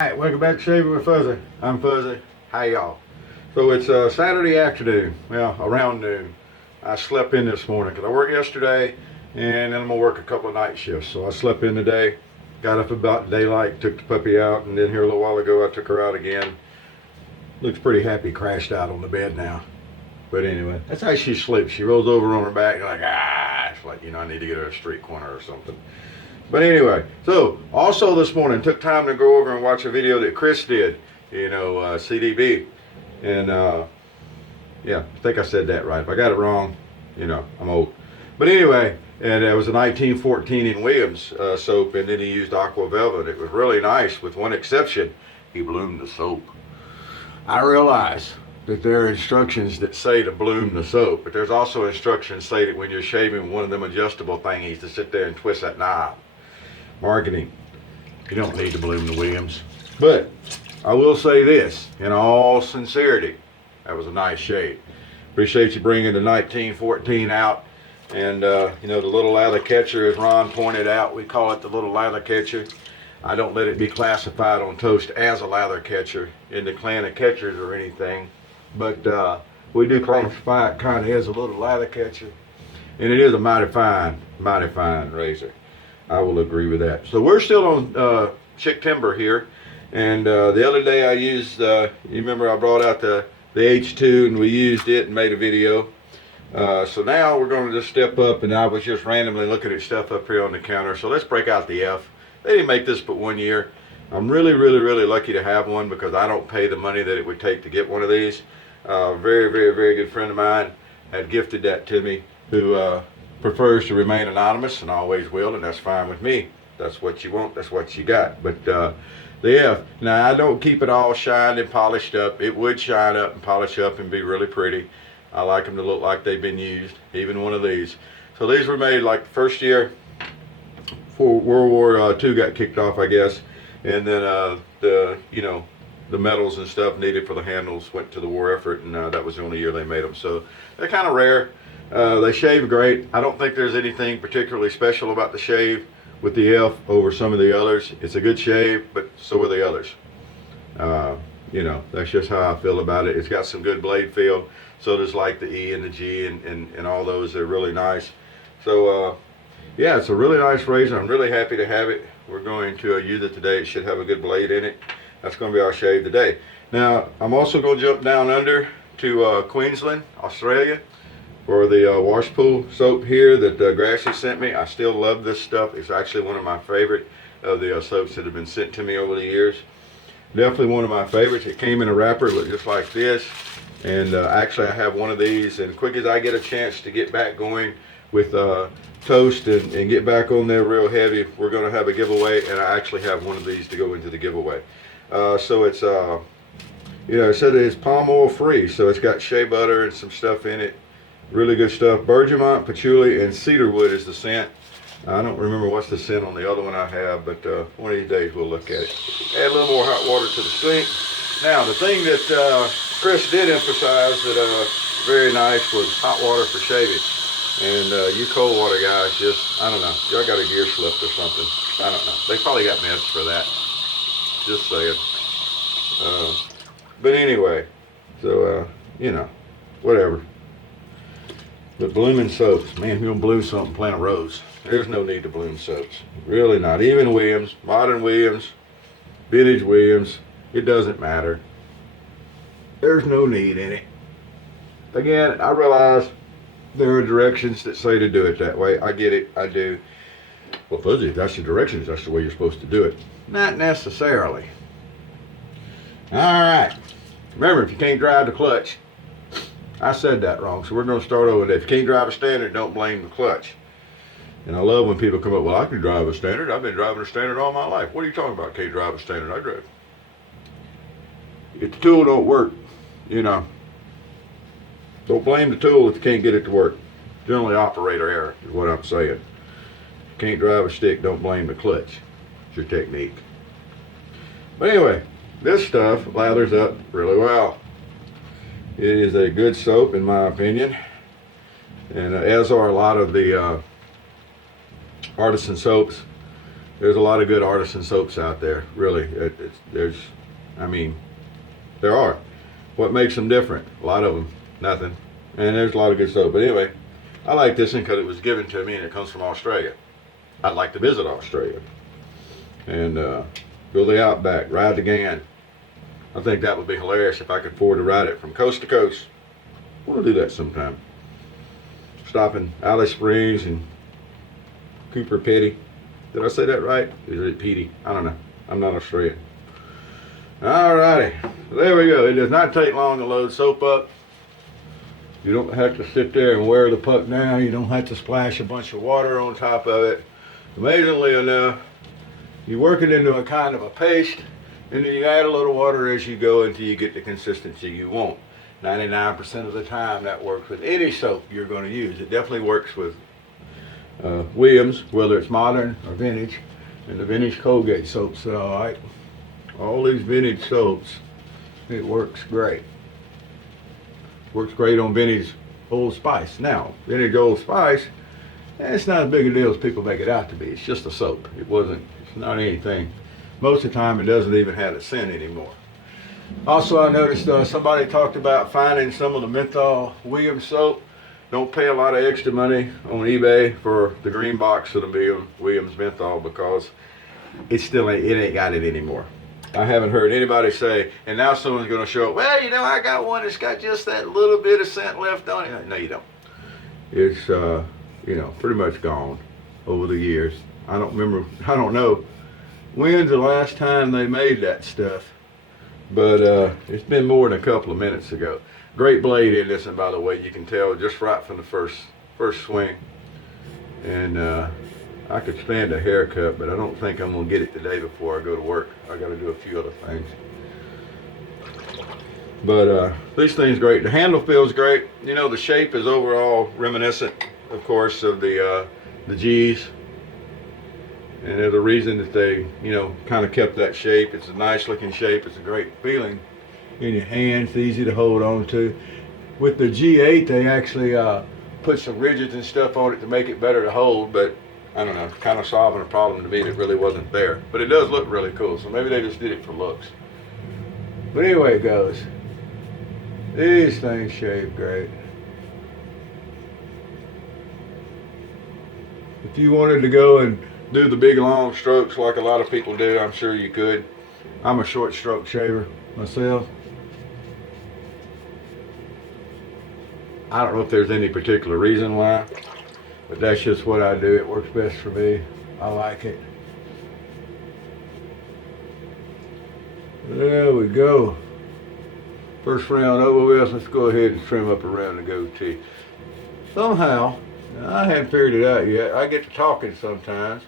Alright, welcome back to Shaving with Fuzzy. I'm Fuzzy. Hi y'all. So it's Saturday afternoon, well around noon. I slept in this morning because I worked yesterday and then I'm going to work a couple of night shifts. So I slept in today, got up about daylight, took the puppy out, and then here a little while ago I took her out again. Looks pretty happy, crashed out on the bed now. But anyway, that's how she sleeps. She rolls over on her back like, it's like, I need to get her a street corner or something. But anyway, so also this morning, took time to go over and watch a video that Chris did, CDB. And yeah, I think I said that right. If I got it wrong, I'm old. But anyway, and it was a 1914 in Williams soap, and then he used Aqua Velvet. It was really nice, with one exception. He bloomed the soap. I realize that there are instructions that say to bloom the soap, but there's also instructions say that when you're shaving one of them adjustable thingies to sit there and twist that knob. Marketing. You don't need to bloom the Williams. But I will say this, in all sincerity, that was a nice shave. Appreciate you bringing the 1914 out. And the little lather catcher, as Ron pointed out, we call it the little lather catcher. I don't let it be classified on toast as a lather catcher in the clan of catchers or anything. But we do classify it kind of as a little lather catcher. And it is a mighty fine razor. I will agree with that. So we're still on Schick Timber here. And the other day I used, you remember I brought out the H2 and we used it and made a video. So now we're going to just step up, and I was just randomly looking at stuff up here on the counter. So let's break out the F. They didn't make this but 1 year. I'm really lucky to have one because I don't pay the money that it would take to get one of these. Very good friend of mine had gifted that to me, who prefers to remain anonymous and always will, and that's fine with me. That's what you want, that's what you got. But the F, now I don't keep it all shined and polished up. It would shine up and polish up and be really pretty. I like them to look like they've been used, even one of these. So these were made like the first year before World War II got kicked off, I guess. And then the metals and stuff needed for the handles went to the war effort, and that was the only year they made them. So they're kind of rare. They shave great. I don't think there's anything particularly special about the shave with the F over some of the others. It's a good shave, but so are the others. That's just how I feel about it. It's got some good blade feel. So does like the E and the G and all those. They're really nice. So yeah, it's a really nice razor. I'm really happy to have it. We're going to use it today. It should have a good blade in it. That's going to be our shave today. Now, I'm also going to jump down under to Queensland, Australia, for the wash pool soap here that Grassy sent me. I still love this stuff. It's actually one of my favorite of the soaps that have been sent to me over the years. Definitely one of my favorites. It came in a wrapper, looked just like this. And actually I have one of these, and quick as I get a chance to get back going with toast and get back on there real heavy, we're going to have a giveaway, and I actually have one of these to go into the giveaway. So it's it said it's palm oil free, so it's got shea butter and some stuff in it. Really good stuff. Bergamot, patchouli, and cedarwood is the scent. I don't remember what's the scent on the other one I have, but one of these days we'll look at it. Add a little more hot water to the sink. Now, the thing that Chris did emphasize that very nice was hot water for shaving. And you cold water guys, just, I don't know, y'all got a gear slipped or something. I don't know. They probably got meds for that. Just saying. But anyway, so, whatever. But blooming soaps, man, if you're gonna bloom something, plant a rose. There's no need to bloom soaps. Really not. Even Williams, modern Williams, vintage Williams, it doesn't matter. There's no need in it. Again, I realize there are directions that say to do it that way. I get it, I do. Well, Fuzzy, if that's the directions, that's the way you're supposed to do it. Not necessarily. All right. Remember, if you can't drive the clutch, I said that wrong, so we're going to start over there. If you can't drive a standard, don't blame the clutch. And I love when people come up, well, I can drive a standard. I've been driving a standard all my life. What are you talking about? Can't drive a standard? I drive. If the tool don't work, don't blame the tool if you can't get it to work. Generally operator error is what I'm saying. If you can't drive a stick, don't blame the clutch. It's your technique. But anyway, this stuff lathers up really well. It is a good soap in my opinion, and as are a lot of the artisan soaps. There's a lot of good artisan soaps out there. Really, I mean, there are. What makes them different? A lot of them, nothing. And there's a lot of good soap. But anyway, I like this one because it was given to me and it comes from Australia. I'd like to visit Australia and go to the outback, ride the Gan. I think that would be hilarious if I could afford to ride it from coast to coast. I want to do that sometime. Stop in Alice Springs and Cooper Pedy. Did I say that right? Is it Petey? I don't know. I'm not Australian. Alrighty. There we go. It does not take long to load soap up. You don't have to sit there and wear the puck down. You don't have to splash a bunch of water on top of it. Amazingly enough, you work it into a kind of a paste, and then you add a little water as you go until you get the consistency you want. 99% of the time that works with any soap you're going to use. It definitely works with Williams, whether it's modern or vintage, and the vintage Colgate soaps that I like. All these vintage soaps, it works great. Works great on vintage Old Spice. Now, vintage Old Spice, it's not as big a deal as people make it out to be. It's just a soap. It's not anything. Most of the time it doesn't even have a scent anymore. Also, I noticed somebody talked about finding some of the menthol Williams soap. Don't pay a lot of extra money on eBay for the green box of the Williams menthol because it ain't got it anymore. I haven't heard anybody say, and now someone's going to show up, well, you know, I got one that's got just that little bit of scent left on it. No, you don't. It's, you know, pretty much gone over the years. I don't know when's the last time they made that stuff, but it's been more than a couple of minutes ago. Great blade in this, and by the way, you can tell just right from the first swing. And I could stand a haircut, but I don't think I'm gonna get it today before I go to work. I gotta do a few other things. But this thing's great. The handle feels great. You know, the shape is overall reminiscent, of course, of the G's. And there's a reason that they, you know, kind of kept that shape. It's a nice looking shape. It's a great feeling in your hands. It's easy to hold on to. With the G8, they actually put some rigids and stuff on it to make it better to hold, but I don't know, kind of solving a problem to me that really wasn't there. But it does look really cool, so maybe they just did it for looks. But anyway, it goes. These things shape great. If you wanted to go and do the big long strokes like a lot of people do, I'm sure you could. I'm a short stroke shaver myself. I don't know if there's any particular reason why, but that's just what I do. It works best for me. I like it. There we go. First round over with. Let's go ahead and trim up around the goatee. Somehow, I hadn't figured it out yet. I get to talking sometimes,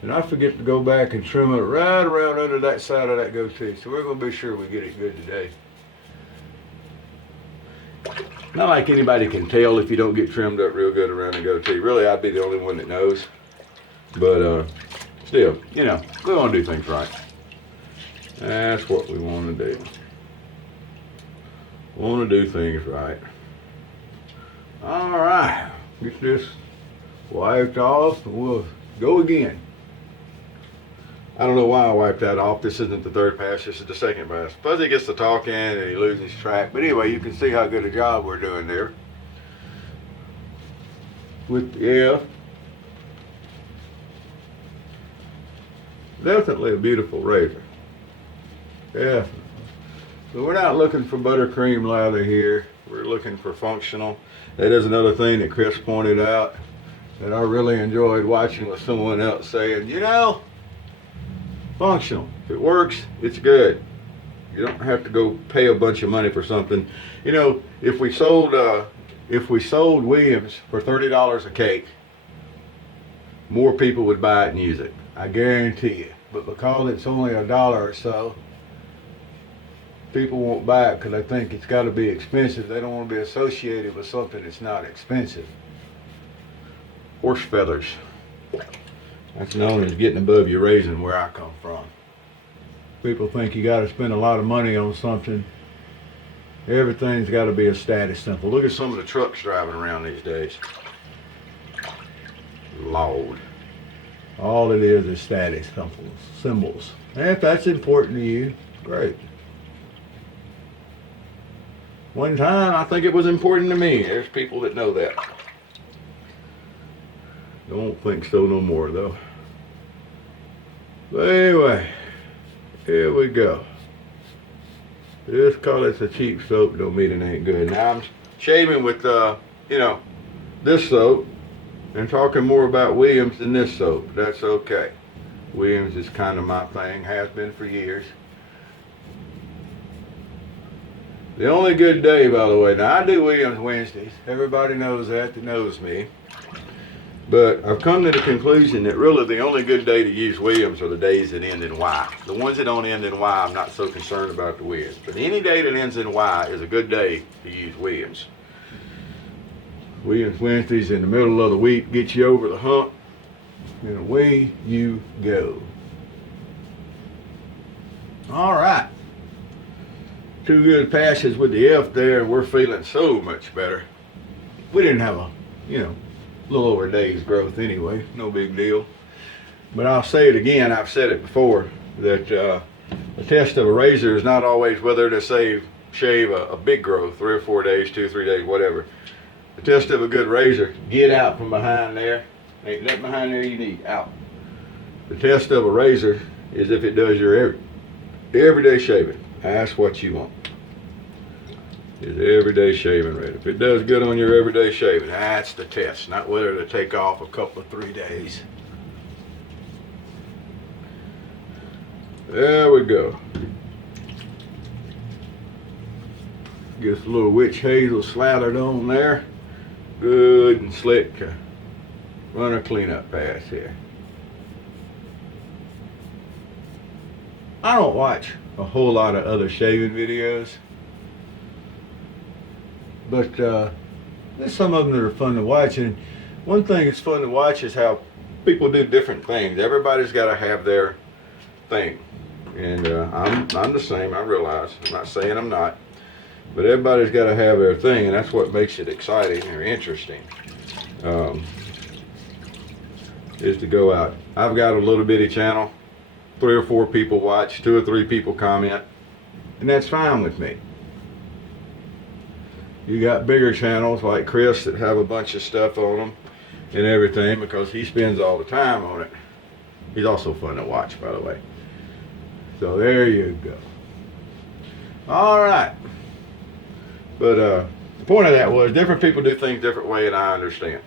and I forget to go back and trim it right around under that side of that goatee. So we're going to be sure we get it good today. Not like anybody can tell if you don't get trimmed up real good around the goatee. Really, I'd be the only one that knows. But still, you know, we want to do things right. That's what we want to do. Want to do things right. All right, get this wiped off and we'll go again. I don't know why I wiped that off. This isn't the third pass, this is the second pass. Fuzzy gets to talking and he loses track. But anyway, you can see how good a job we're doing there. With the F. Definitely a beautiful razor. Yeah. So we're not looking for buttercream lather here. We're looking for functional. That is another thing that Chris pointed out that I really enjoyed watching with someone else saying, you know, functional. If it works, it's good. You don't have to go pay a bunch of money for something. You know, if we sold Williams for $30 a cake, more people would buy it and use it. I guarantee you. But because it's only $1 or so, people won't buy it because they think it's got to be expensive. They don't want to be associated with something that's not expensive. Horse feathers. That's known as getting above your raising where I come from. People think you got to spend a lot of money on something. Everything's got to be a status symbol. Look at some of the trucks driving around these days. Lord. All it is status symbols. And if that's important to you, great. One time, I think it was important to me. There's people that know that. Don't think so no more, though. But anyway, here we go. Just call it a cheap soap don't mean it ain't good. Now I'm shaving with, this soap and talking more about Williams than this soap. That's okay. Williams is kind of my thing, has been for years. The only good day, by the way, now I do Williams Wednesdays. Everybody knows that knows me. But I've come to the conclusion that really the only good day to use Williams are the days that end in Y. The ones that don't end in Y, I'm not so concerned about the Williams. But any day that ends in Y is a good day to use Williams. Williams Wednesdays in the middle of the week get you over the hump, and away you go. All right. 2 good passes with the F there, and we're feeling so much better. We didn't have a, little over a day's growth anyway, no big deal. But I'll say it again, I've said it before, that the test of a razor is not always whether to shave a big growth, 3 or 4 days, 2 or 3 days, whatever. The test of a good razor, get out from behind there. Ain't nothing behind there you need, out. The test of a razor is if it does your everyday shaving. That's what you want. Is everyday shaving rate. If it does good on your everyday shaving, that's the test, not whether to take off a couple of 3 days. There we go. Gets a little witch hazel slathered on there. Good and slick to run a cleanup pass here. I don't watch a whole lot of other shaving videos, but there's some of them that are fun to watch. And one thing that's fun to watch is how people do different things. Everybody's got to have their thing, and I'm the same. I realize. I'm not saying I'm not, but everybody's got to have their thing, and that's what makes it exciting or interesting. Is to go out. I've got a little bitty channel. 3 or 4 people watch, 2 or 3 people comment, and that's fine with me. You got bigger channels like Chris that have a bunch of stuff on them and everything because he spends all the time on it. He's also fun to watch, by the way. So there you go. All right. But the point of that was different people do things different way, and I understand.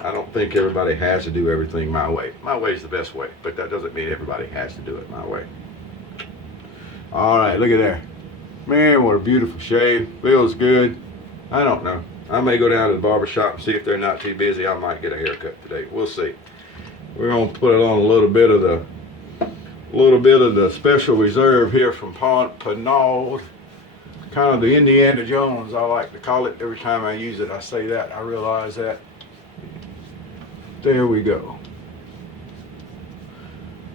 I don't think everybody has to do everything my way. My way is the best way, but that doesn't mean everybody has to do it my way. All right, look at there. Man, what a beautiful shave. Feels good. I don't know. I may go down to the barber shop and see if they're not too busy. I might get a haircut today. We'll see. We're gonna put it on a little bit of the Special Reserve here from Pinaud. Kind of the Indiana Jones, I like to call it. Every time I use it, I say that. I realize that. There we go.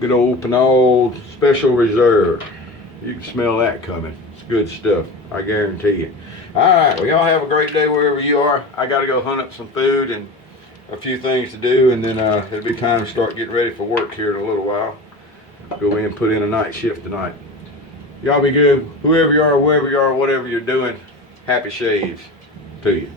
Good old Pinaud Special Reserve. You can smell that coming. It's good stuff, I guarantee you. Alright, well y'all have a great day wherever you are. I gotta go hunt up some food and a few things to do, and then it'll be time to start getting ready for work here in a little while. Go in and put in a night shift tonight. Y'all be good. Whoever you are, wherever you are, whatever you're doing, happy shaves to you.